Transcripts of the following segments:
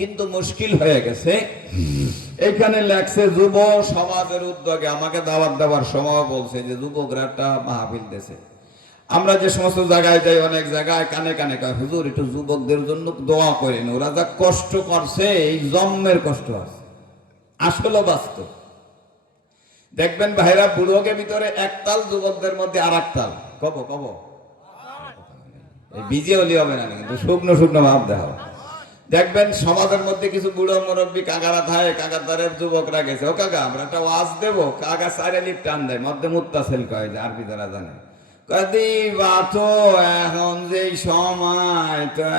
কিন্তু মুশকিল হয়ে গেছে। এখানে লেখছে, যুব সমাজের উদ্যোগে আমাকে দাওয়াত দেওয়ার সময় বলছে যে যুবকরা মাহফিল দেশে। আমরা যে সমস্ত জায়গায় যাই, অনেক জায়গায় কানে কানে কয়, হুজুর, একটু যুবকদের জন্য দোয়া করেন। ওরা যা কষ্ট করছে, এই জন্মের কষ্ট আছে। আসলে বাস্তব। দেখবেন ভাইরা, বুড়োকে ভিতরে একতাল, যুবকদের মধ্যে আর একতাল কব? কব বিজে হলি হবে না, কিন্তু শুকনো শুকনো ভাব দেখাও। দেখবেন সমাজের মধ্যে কিছু বুড়ো মুরব্বী কাকারা থাকে, কাকার দ্বারে যুবকরা গেছে। ও কাকা, আমরা একটা ওয়াজ দেবো। কাকা সাইরে লিপ টান দেয়, মধ্যে মুত্তা সেল কয় যে আরবি তারা জানে। কদি বাতো এখন যে সময় তো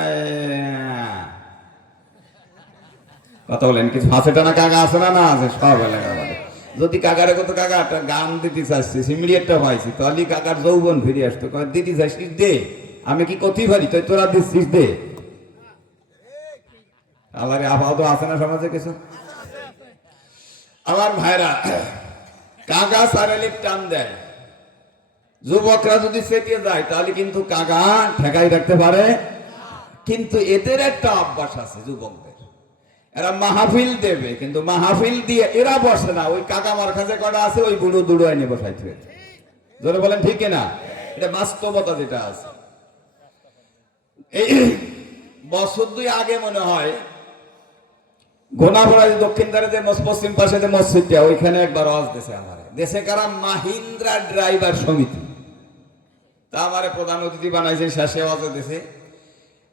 কথা বলেন, কিছু হাসে টানা কাকা আছে না না আছে, সব মধ্যে। যদি কাকারে কত, কাকা, একটা গান দিতে চাচ্ছি সিমড়ি পাইছি, তাহলে কাকার যৌবন ফিরে আসতো। দিতে চাচ্ছিস দে, আমি কি কথি পারি? তুই তোরা দিচ্ছিস দে। আমার আবহাওয়া তো আছে না সমাজে কিছু? আমার ভাইরা, কাকা সারেলিপ টান দেয়। যুবকরা যদি সেটিয়ে যায়, তাহলে কিন্তু কাকা ঠেকাই রাখতে পারে। কিন্তু এদের একটা অভ্যাস আছে যুবকদের। এরা মাহফিল দেবে, কিন্তু মাহফিল দিয়ে এরা বসে না। ওই কাকা মার কটা আছে, ওই বুড়ো দুড়ো এনে হয়েছে জোরে বলেন, ঠিক না এটা বাস্তবতা যেটা আছে। এই বছর দুই আগে মনে হয় যে দক্ষিণ ধারে যে পশ্চিম পাশে যে মসজিদটা, ওইখানে একবার আওয়াজ দেশে আমার। দেশে কারা মাহিন্দ্রা ড্রাইভার সমিতি? তা আমারে প্রধান অতিথি বানাইছে, শেষে আওয়াজে দেশে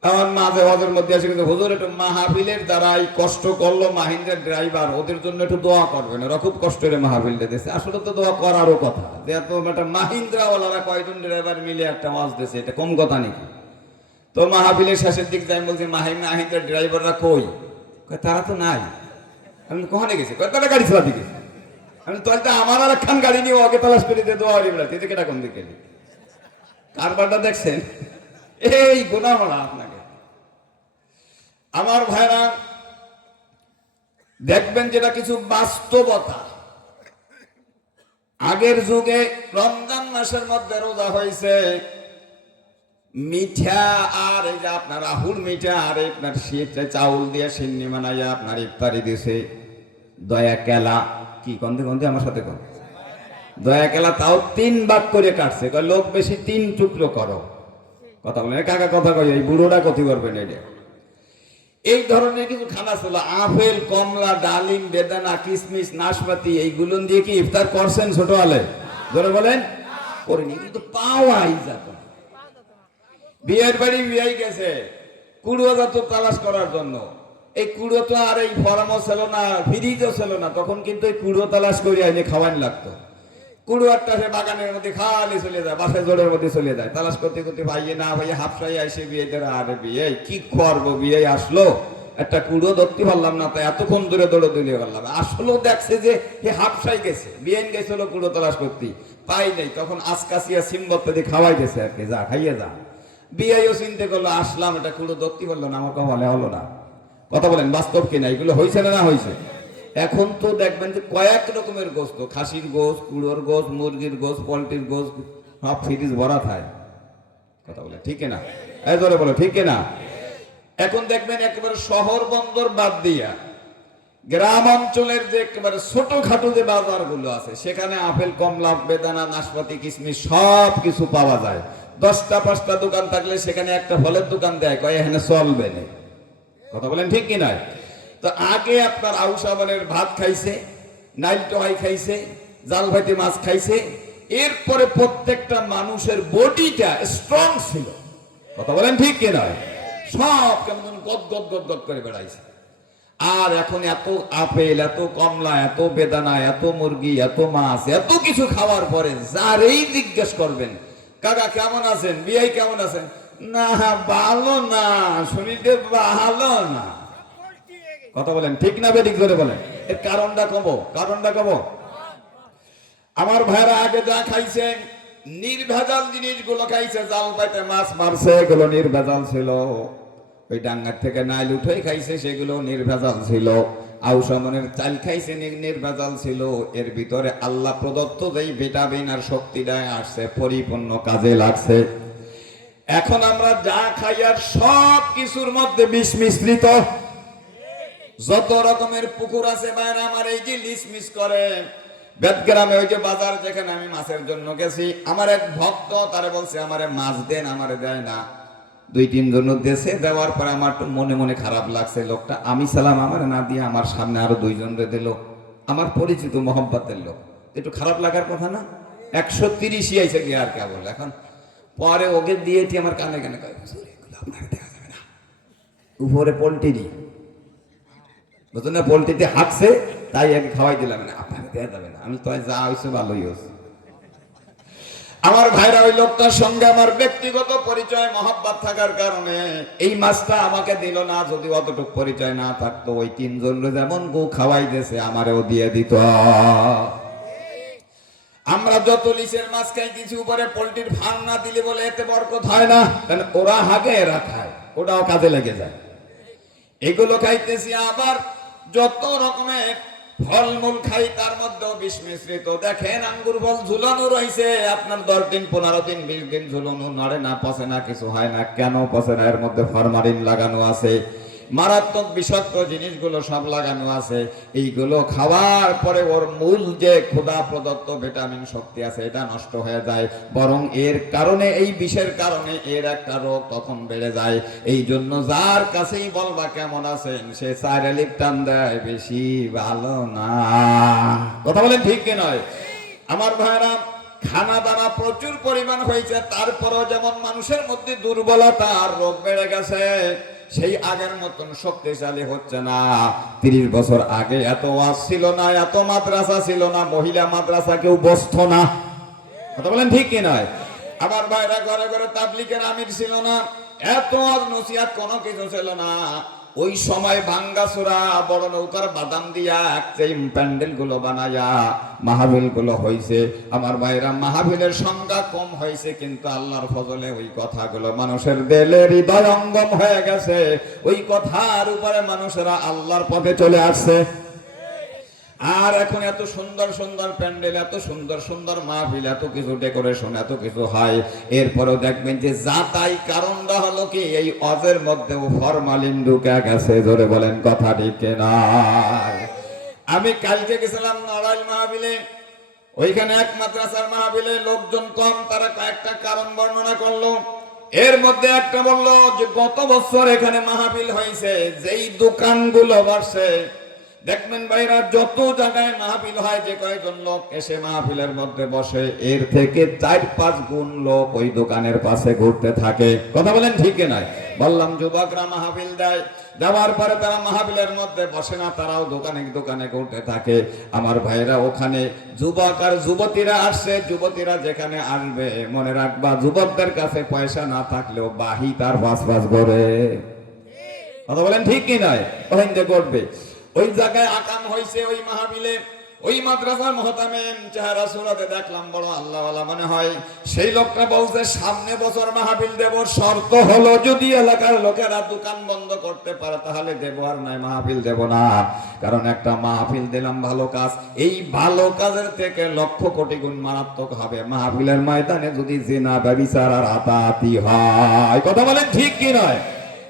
আমার মাঝে ওয়াজের মধ্যে আসে কিন্তু, হুজুর, একটু মাহফিলের দ্বারা এই কষ্ট করল মাহিন্দ্রার ড্রাইভার, ওদের জন্য একটু দোয়া করবেন। ওরা খুব কষ্ট করে মাহফিল দিতেছে আসলে তো দোয়া করারও কথা। যে এত একটা মাহিন্দ্রাওয়ালারা কয়জন ড্রাইভার মিলে একটা ওয়াজ দিয়েছে এটা কম কথা নাকি? তো মাহফিলের শেষের দিক যাই বলছি মাহিম মাহিন্দ্রার ড্রাইভাররা কই? তারা তো নাই। আমি কখনে গেছি? তারা গাড়ি চালাতে গেছে আমি তো আমার আর একখান গাড়ি নিয়ে ওকে তালাশ করে দিয়ে দোয়া হরি বেড়াতে এদিকে কোন দিকে? কারবারটা দেখছেন? এই গোনা মারা আপনাকে। আমার ভাইরা, দেখবেন যেটা কিছু বাস্তবতা। আগের যুগে রমজান মাসের মধ্যে রোজা হয়েছে। মিঠা আর এই যে আপনার আহুর মিঠা আর আপনার শীত চাউল দিয়ে সিন্নি বানাইয়া আপনার ইফতারি দিছে। দয়া কেলা, কি কন্দে কন্দে আমার সাথে কন দয়া কেলা তাও তিন ভাগ করে কাটছে। লোক বেশি তিন টুকরো করো। কথা বলে কাকা কথা কই এই বুড়োটা কতি করবেন এটা। এই ধরনের কিছু খানা ছিল, আপেল, কমলা, ডালিম, বেদানা কিশমিশ নাশপাতি এইগুলো দিয়ে কি ইফতার করছেন ছোট আলে ধরে বলেন? করিনি, কিন্তু পাওয়াই না। বিয়ের বাড়ি বিয়ে গেছে। কুড়ো যাত তালাশ করার জন্য। এই কুড়ো তো আর এই ফরামও ছিল না, ফ্রিজও ছিল না। তখন কিন্তু এই কুড়ো তালাশ করে এনে খাওয়ান লাগতো। সে বাগানের মধ্যে খালি চলে যায় জোরের মধ্যে চলে যায়। তালাশ করতে করতে না হাফসাই বিয়ে আরে বিয়ে, কি করব বিয়ে আসলো? একটা কুড়ো ধরতে পারলাম না, তাই এতক্ষণ দূরে দৌড়ে দৌড়িয়ে পারলাম আসলেও দেখছে যে হাফসাই গেছে, বিয়েন গেছিল কুড়ো তালাশ করতে। পাই নাই, তখন আজকাসিয়া সিম্বত্তা দিয়ে খাওয়াই গেছে আর কি, যা, খাইয়ে যা। বিয়েও চিনতে করল, আসলাম, এটা কুড়ো ধরতে পারল না, আমার কপালে হলো না। কথা বলেন, বাস্তব কিনা এগুলো হয়েছে না না হয়েছে এখন তো দেখবেন যে কয়েক রকমের গোস্ত, খাসির গোস কুড়োর গোস মুরগির গোস পোলট্রির গোস সব ফ্রিজ ভরা থাকে। কথা বলে, ঠিক না এই ধরে বলো, ঠিক না এখন দেখবেন একেবারে শহর বন্দর বাদ দিয়া গ্রাম অঞ্চলের যে একেবারে ছোটখাটো যে বাজারগুলো আছে, সেখানে আপেল, কমলা, বেদানা, নাশপাতি, কিশমিশ সব কিছু পাওয়া যায়। দশটা পাঁচটা দোকান থাকলে সেখানে একটা ফলের দোকান দেয়, কয়, এখানে চলবে না কথা বলেন ঠিক কি নয়? তো আগে আপনার আউসাবানের ভাত খাইছে, নাইল টোহাই খাইছে, জাল ভাইতে মাছ খাইছে, এরপরে প্রত্যেকটা মানুষের বডিটা স্ট্রং ছিল। কথা বলেন ঠিক কি নয়? সব কেমন গদ গদ গদ গদ করে বেড়াইছে। আর এখন এত আপেল, এত কমলা, এত বেদানা, এত মুরগি, এত মাছ, এত কিছু খাওয়ার পরে যারেই জিজ্ঞেস করবেন কাকা, কেমন আছেন? বিয়াই কেমন আছেন? না, ভালো না শুনিতে ভালো না। কথা বলেন, ঠিক না বেঠিক ধরে বলেন। এর কারণটা কব কারণটা কব আমার ভাইরা আগে যা খাইছে নির্ভেজাল জিনিসগুলো খাইছে, জাল পাইতে মাছ মারছে, এগুলো নির্ভেজাল ছিল। ওই ডাঙ্গার থেকে নাইল উঠে খাইছে, সেগুলো নির্ভেজাল ছিল। আউসামনের চাল খাইছে নির্ভেজাল ছিল। এর ভিতরে আল্লাহ প্রদত্ত যেই ভিটামিন আর শক্তিটা আসছে, পরিপূর্ণ কাজে লাগছে। এখন আমরা যা খাই আর সব কিছুর মধ্যে বিষ মিশ্রিত। যত রকমের পুকুর আছে বাইরে, আমার এই যে লিস মিস করে, বেদগ্রামে ওই যে বাজার যেখানে আমি মাছের জন্য গেছি, আমার এক ভক্ত তারে বলছে, আমারে মাছ দেন, আমারে দেয় না। দুই তিন জন দেশে দেওয়ার পরে আমার তো মনে মনে খারাপ লাগছে লোকটা। আমি সালাম আমার না দিয়ে আমার সামনে আরও দুইজন দিল আমার পরিচিত মোহাম্মতের লোক। একটু খারাপ লাগার কথা না? একশো তিরিশই আইসে গিয়ে আর কেবল এখন পরে ওকে দিয়েছি আমার কানে কানে কয়, "হুজুর, এগুলো আপনাকে দেখা যাবে না। উপরে পোলট্রি বুঝলেন না? পোলট্রিতে হাঁকছে তাই আগে খাওয়াই দিলাম না। আপনাকে দেওয়া যাবে না। আমি তো যা হয়েছে ভালোই হয়েছে আমার ভাইরা, ওই লোকটার সঙ্গে আমার ব্যক্তিগত পরিচয়, মহাব্বত থাকার কারণে এই মাছটা আমাকে দিল না যদি অতটুকু পরিচয় না থাকতো। ওই তিনজন যেমন গো খাওয়াই দিয়েছে আমারও দিয়ে দিত। আমরা যত লিসের মাছ খাই, কিছু উপরে পোল্ট্রির ফার্ম না দিলে বলে এতে বরকত হয় না। কারণ ওরা হাগে, এরা খায়, ওটাও কাজে লেগে যায়। এগুলো খাইতেছি আবার যত রকমের ফলমূল খাই, তার মধ্যেও বিষ মিশ্রিত। দেখেন আঙ্গুর ফল ঝুলানো রয়েছে আপনার দশ দিন, পনেরো দিন, বিশ দিন ঝুলানো নড়ে না, পচে না, কিছু হয় না। কেন পচে না? এর মধ্যে ফরমালিন লাগানো আছে। মারাত্মক বিষাক্ত জিনিসগুলো সব লাগানো আছে। এইগুলো খাওয়ার পরে ওর মূল যে ক্ষুধা প্রদত্ত ভিটামিন শক্তি আছে, এটা নষ্ট হয়ে যায়। বরং এর কারণে, এই বিষের কারণে এর একটা রোগ তখন বেড়ে যায়। এই জন্য যার কাছেই বলবা কেমন আছেন, সে চাইরে লিপটান দেয়, বেশি ভালো না। কথা বলেন ঠিক কি নয়? আমার ভাইরা, খানা দানা প্রচুর পরিমাণ হয়েছে, তারপরেও যেমন মানুষের মধ্যে দুর্বলতা আর রোগ বেড়ে গেছে সেই আগের মতন শক্তিশালী হচ্ছে না। তিরিশ বছর আগে এত ওয়াজ ছিল না, এত মাদ্রাসা ছিল না, মহিলা মাদ্রাসা কেউ বসত না। কথা বলেন ঠিক কি নয়? আমার বাইরা ঘরে ঘরে তাবলিকের আমির ছিল না, এত নসিহাত কোনো কিছু ছিল না। ওই সময় ভাঙ্গাসুরা বড় নৌকার বাদাম দিয়া সেই প্যান্ডেলগুলো বানায়া মাহাবিলগুলো হয়েছে আমার ভাইরা, মাহাবিলের সংখ্যা কম হয়েছে কিন্তু আল্লাহর ফজলে ওই কথাগুলো মানুষের দেলে হৃদয় অঙ্গম হয়ে গেছে। ওই কথার উপরে মানুষেরা আল্লাহর পথে চলে আসছে। আর এখন এত সুন্দর সুন্দর প্যান্ডেল, এত সুন্দর সুন্দর মাহফিল, এত কিছু ডেকোরেশন, এত কিছু হয়। এরপরেও দেখবেন যে যা তাই কারণটা হলো কি, এই অজের মধ্যেও ফরমালিন ঢুকে গেছে? জোরে বলেন, কথা ঠিক না? আমি কালকে গেছিলাম নড়াইল মাহফিলে। ওইখানে এক মাদ্রাসার মাহফিলে লোকজন কম, তারা কয়েকটা কারণ বর্ণনা করল। এর মধ্যে একটা বলল যে, গত বছর এখানে মাহফিল হয়েছে, যেই দোকানগুলো বসে দেখবেন ভাইরা, যত জায়গায় মাহফিল হয়, যে কয়েকজন লোক এসে মাহফিলের মধ্যে বসে, এর থেকে চার, পাঁচ গুণ লোক ওই দোকানের পাশে ঘুরতে থাকে। কথা বলেন ঠিক নয় বললাম, যুবকরা মাহফিল দেয়। দেওয়ার পরে তারা মাহফিলের মধ্যে বসে না, তারাও দোকানে দোকানে ঘুরতে থাকে। আমার ভাইরা ওখানে যুবক আর যুবতীরা আসছে যুবতীরা যেখানে আসবে, মনে রাখবা, যুবকদের কাছে পয়সা না থাকলেও বাহি তার বাস বাস করে। কথা বলেন ঠিক কি নয় ওখান থেকে ঘটবে ওই জায়গায় আকাম হয়েছে ওই মাহাবিলে। ওই মাদ্রাসার মহতামেম চেহারা সুরাতে দেখলাম বড় আল্লাহওয়ালা মনে হয়। সেই লোকটা বলছে, সামনে বছর মাহাবিল দেব, শর্ত হলো যদি এলাকার লোকেরা দোকান বন্ধ করতে পারে, তাহলে দেব আর নাই মাহফিল দেব না। কারণ একটা মাহফিল দিলাম ভালো কাজ। এই ভালো কাজের থেকে লক্ষ কোটি গুণ মারাত্মক হবে। মাহফিলের ময়দানে যদি জেনা, ব্যবিচার আর হাতাহাতি হয়। কথা বলেন ঠিক কি নয়?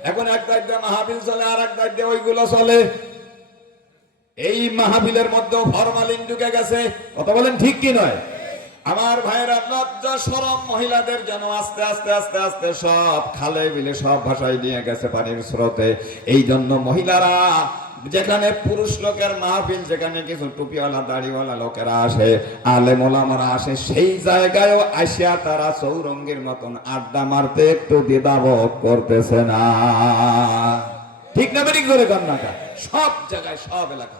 এখন এক দায়িত্বে মাহাবিল চলে আর এক দায়িত্বে ওইগুলো চলে। এই মাহফিলের মধ্যেও ফরমালিন ঢুকে গেছে। কথা বলেন ঠিক কি নয়? আমার ভাইরা লজ্জা সরম মহিলাদের যেন আস্তে আস্তে আস্তে আস্তে সব খালে বিলে সব ভাষায় নিয়ে গেছে পানির স্রোতে। এই জন্য মহিলারা, যেখানে পুরুষ লোকের মাহফিল, যেখানে কিছু টুপিওয়ালা, দাড়িওয়ালা লোকেরা আসে, আলেম ওলামারা আসে, সেই জায়গায়ও আসিয়া তারা চৌরঙ্গের মতন আড্ডা মারতে একটু দ্বিধাবোধ করতেছে না। ঠিক না বেরিক ধরে কন্যাটা? সব জায়গায়, সব এলাকা